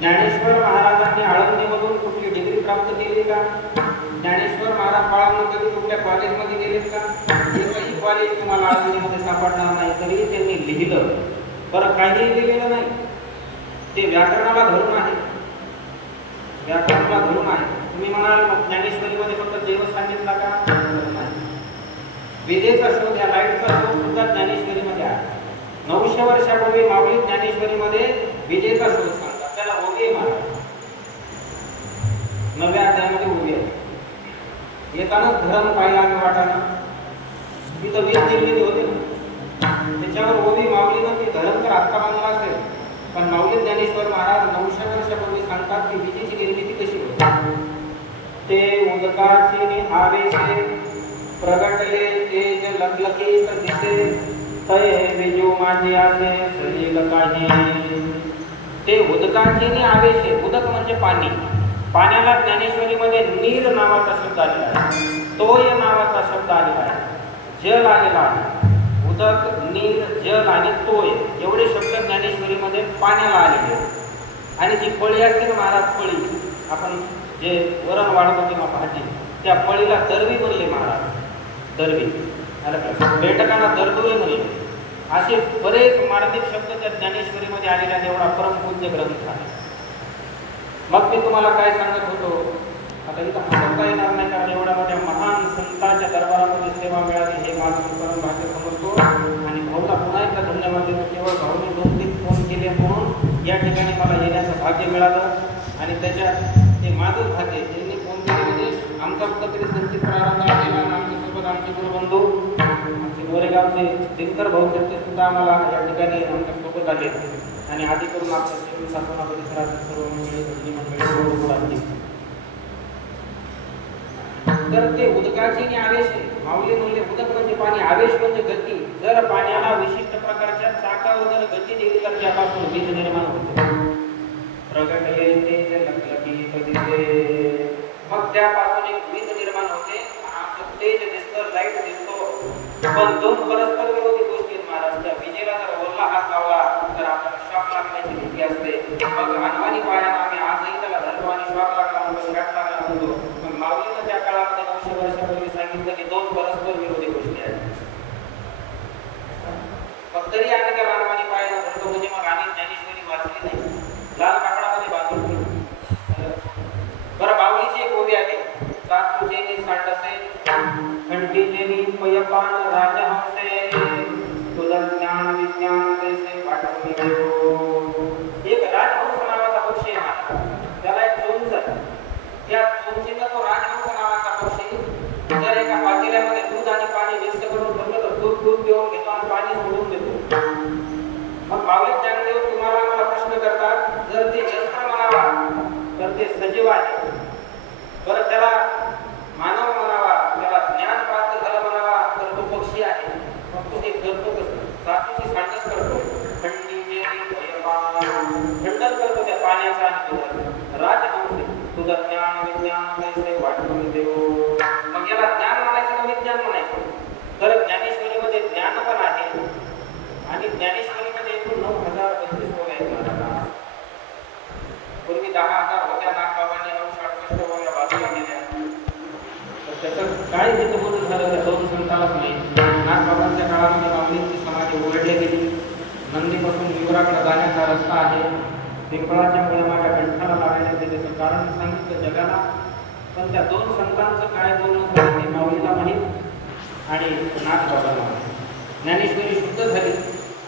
ज्ञानेश्वर महाराजांनी आळंदीमधून कुठली डिग्री प्राप्त केली का? ज्ञानेश्वर महाराज बाळांना कुठल्या कॉलेजमध्ये गेलेत का? एकही कॉलेज तुम्हाला आळंदीमध्ये सापडणार नाही तरी त्यांनी लिहिलं. बरं काहीही लिहिलेलं नाही. ते व्याकरणाला धरून आहे. व्याकरणाला धरून आहे. तुम्ही म्हणाल ज्ञानेश्वरीमध्ये फक्त देव सांगितला का? विजेचा शोध या लाईटचा शोध सुद्धा ज्ञानेश्वरीमध्ये आहे. नऊशे वर्षापूर्वी माऊली ज्ञानेश्वरीमध्ये विजेचा शोध सांगतात महाराज. नव्या अध्यायामध्ये उभी आहे. येतानाच धरण पाहिला आम्ही वाटाना तिथं वीज निर्मिती होते. ना त्याच्यावर ओवी माऊलीनं ती धरण तर आत्ता बांधला असेल. पण माऊली ज्ञानेश्वर महाराज नऊशे वर्षापूर्वी सांगतात की विजेची निर्मिती कशी होते? ते उदकाचे आवेशे प्रगटले तेज लखलखीत दिसे तय विजू माझे आसे सलील काही ते उदकाचे नि आहे. उदक म्हणजे पाणी. पाण्याला ज्ञानेश्वरीमध्ये नीर नावाचा शब्द आलेला आहे. तोय नावाचा शब्द आलेला आहे. जल आलेला आहे. उदक नीर जल आणि तोय एवढे शब्द ज्ञानेश्वरीमध्ये पाण्याला आलेले आहेत. आणि जी पळी असते ना महाराज पळी आपण जे वरण वाढतो किंवा भाजी त्या पळीला दरवी म्हणले महाराज. दरवी. आलं बैठकांना दरदुरे म्हणले. असे बरेच मार्मिक शब्द त्या ज्ञानेश्वरीमध्ये आलेला एवढा परमपूज्य ग्रंथ आहे. मग मी तुम्हाला काय सांगत होतो? आता इथं हसवता येणार नाही कारण एवढ्या मोठ्या महान संतांच्या दरबारामध्ये सेवा मिळाली हे माझं परम भाग्य समजतो. आणि भाऊला पुन्हा एकदा धन्यवाद देतो. केवळ भाऊने दोन तीन फोन केले म्हणून या ठिकाणी मला येण्याचं भाग्य मिळालं. आणि त्याच्यात ते माझंच भाग्य त्यांनी फोन केले म्हणजे आमचा कुठंतरी संचित प्रारंभ केला आणि आमच्यासोबत आमचे गुरुबंधू आमचे गोरेगावचे दिनकर भाऊ ते सुद्धा आम्हाला या ठिकाणी आमच्यासोबत आले आणि आधी करून आपल्या सेवी साधना परिसरात सर्व मंडळी मंडळी तर ते उदकाची आणि आवेश आहे. माऊली म्हणले उदक म्हणजे पाणी आवेश म्हणजे गती. जर पाण्याला विशिष्ट प्रकारच्या चाकावर जर गती दिली तर त्यापासून वीज निर्माण होते. प्रगट येते लखलखी कधीचे मग त्यापासून एक वीज निर्माण होते असं तेज दिसतं लाइट दिसतो पण दोन परस्पर विरोधी गोष्टी महाराष्ट्र महाराज विजेला जर ओरला हात लावला तर आपल्याला शॉक लागण्याची भीती असते. मग अनवाणी पायानं आम्ही आजही त्याला धरतो आणि शॉक लागला म्हणतो शॉक लागला म्हणतो. पण माऊलीनं त्या काळामध्ये नऊशे वर्षापूर्वी सांगितलं की दोन परस्पर विरोधी गोष्टी आहेत. फक्त तरी आम्ही त्याला अनवाणी पायानं धरतो म्हणजे मग आम्ही ज्ञानेश्वरी वाचली. पाणी मिक्स करून ठेवलं तर दूध दूध देऊन घेतो आणि पाणी सोडून देतो. मग माऊली ज्ञानदेव तुम्हाला मला प्रश्न करतात जर ते यंत्र म्हणावा तर ते सजीव आहे. बरं त्याला मानव म्हणावा त्याला ज्ञान प्राप्त झालं म्हणावा तर तो पक्षी आहे. मग तो हे करतो कसं? सासूची करतो. खंडीचे खंडन करतो त्या पाण्याचा आणि तुझा राजहंस तुझं ज्ञान विज्ञान कैसे वाटून देऊ मग याला ज्ञान म्हणायचं का विज्ञान म्हणायचं? तर ज्ञानेश्वरीमध्ये ज्ञान पण आहे आणि ज्ञानेश्वरीमध्ये एकूण नऊ हजार बत्तीस ओव्या आहेत पूर्वी दहा हजार होत्या नागबाबांनी नऊशे अडुसष्ट ओव्या बाजूला गेल्या तर त्याचं काय हितबोध झालं त्या दोन संतालाच नाही नागबाबांच्या काळामध्ये माऊलींची समाधी उघडली गेली. नंदीपासून विवराकडे जाण्याचा रस्ता आहे. पिंपळाच्या मुळे माझ्या कंठाला लागायला ते त्याचं कारण सांगितलं जगाला. पण त्या दोन संतांचं काय बोलणं माऊलीला माहीत आणि नागबाबाला ज्ञानेश्वरी शुद्ध झाली.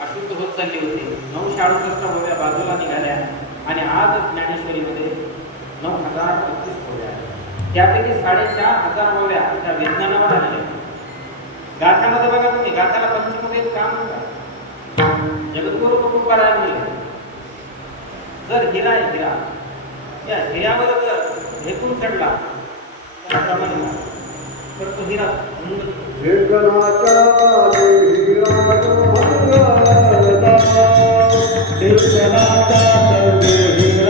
अशुद्ध होत चालली होती. नऊशे अडुसष्ट होव्या बाजूला निघाल्या आणि आज ज्ञानेश्वरीमध्ये नऊ हजार बत्तीस होव्या त्यापैकी साडेचार हजार होव्या त्या विज्ञानावर आलेल्या गाथ्यामध्ये बघा तुम्ही गाथ्याला पंचमुख एक काम होता. जगद्गुरु कुटुंबाराय जर हिरा आहे हिरा. या हिऱ्यावर जर हेकून चढला त्याप्रमाणे तर तो हिरा उंच